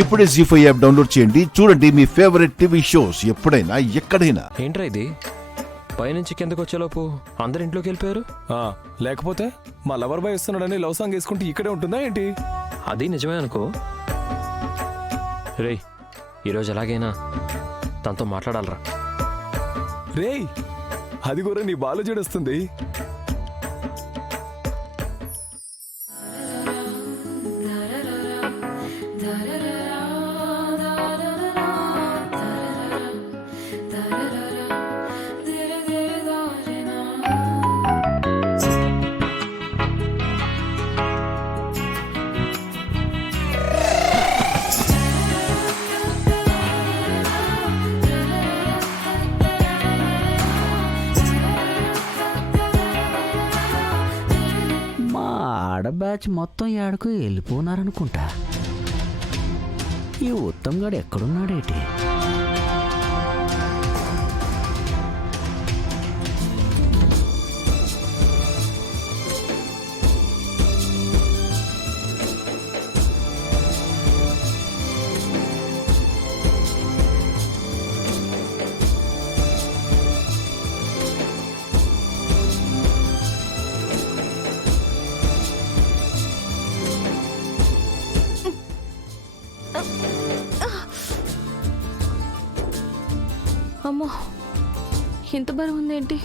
ఇప్పుడే జీ5 app download చేయండి. చూడండి మీ ఫేవరెట్ టీవీ షోస్ ఎప్పుడైనా ఎక్కడైనా. ఏంట్రా ఇది పైనుంచి కిందకు వచ్చేలోపు అందరు ఇంట్లోకి వెళ్ళిపోయారు. లేకపోతే మా లవర్ బాయ్ వస్తున్నాడని లవ్ సాంగ్ వేసుకుంటే ఇక్కడే ఉంటుందా ఏంటి? అది నిజమే అనుకో. రేయ్ ఈరోజు ఎలాగైనా తనతో మాట్లాడాలరా. రేయ్ అది కూడా నీ బాలు చెడొస్తుంది. బ్యాచ్ మొత్తం ఏడకు వెళ్ళిపోనారనుకుంటా. ఈ ఉత్తమ్ గాడు ఎక్కడున్నాడేటి? అమ్మో ఎంత బరువు ఉందేంటి?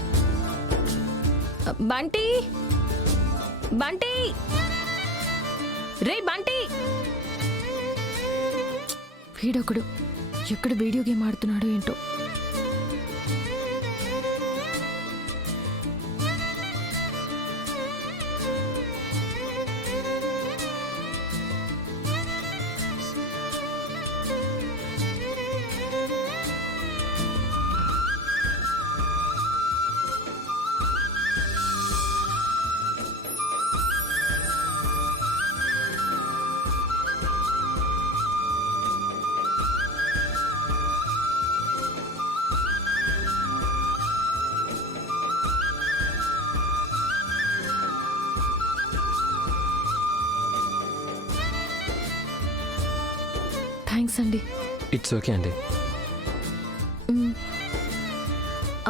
బంటి బంటి రే బంటి! వీడొకడు ఎక్కడ వీడియో గేమ్ ఆడుతున్నాడో ఏంటో. థ్యాంక్స్ అండి. ఇట్స్ ఓకే అండి.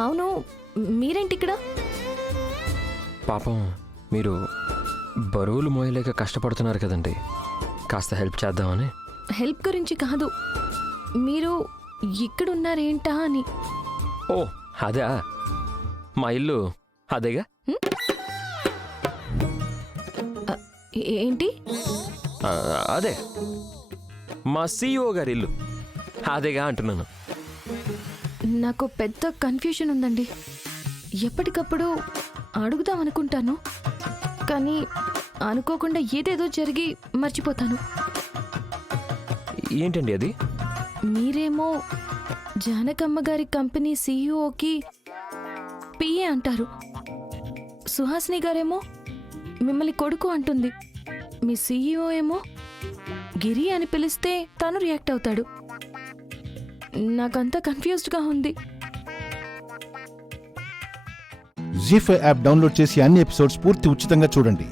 అవును మీరేంటి ఇక్కడ? పాపం మీరు బరువులు మోయలేక కష్టపడుతున్నారు కదండి, కాస్త హెల్ప్ చేద్దామని. హెల్ప్ గురించి కాదు, మీరు ఇక్కడున్నారేంటా అని. ఓ అదా, మా ఇల్లు అదేగా. ఏంటి? అదే మా CEO గారి ఇల్లు అదేగా అంటున్నాను. నాకు పెద్ద కన్ఫ్యూషన్ ఉందండి. ఎప్పటికప్పుడు అడుగుదాం అనుకుంటాను, కానీ అనుకోకుండా ఏదేదో జరిగి మర్చిపోతాను. ఏంటండి అది? మీరేమో జానకమ్మ గారి కంపెనీ CEOకి PA అంటారు. సుహాసిని గారేమో మిమ్మల్ని కొడుకు అంటుంది. మీ CEO ఏమో గిరి అని పిలిస్తే తను రియాక్ట్ అవుతాడు. నాకంతా కన్ఫ్యూజ్డ్గా ఉంది. జీ5 యాప్ డౌన్లోడ్ చేసి అన్ని ఎపిసోడ్స్ పూర్తి ఉచితంగా చూడండి.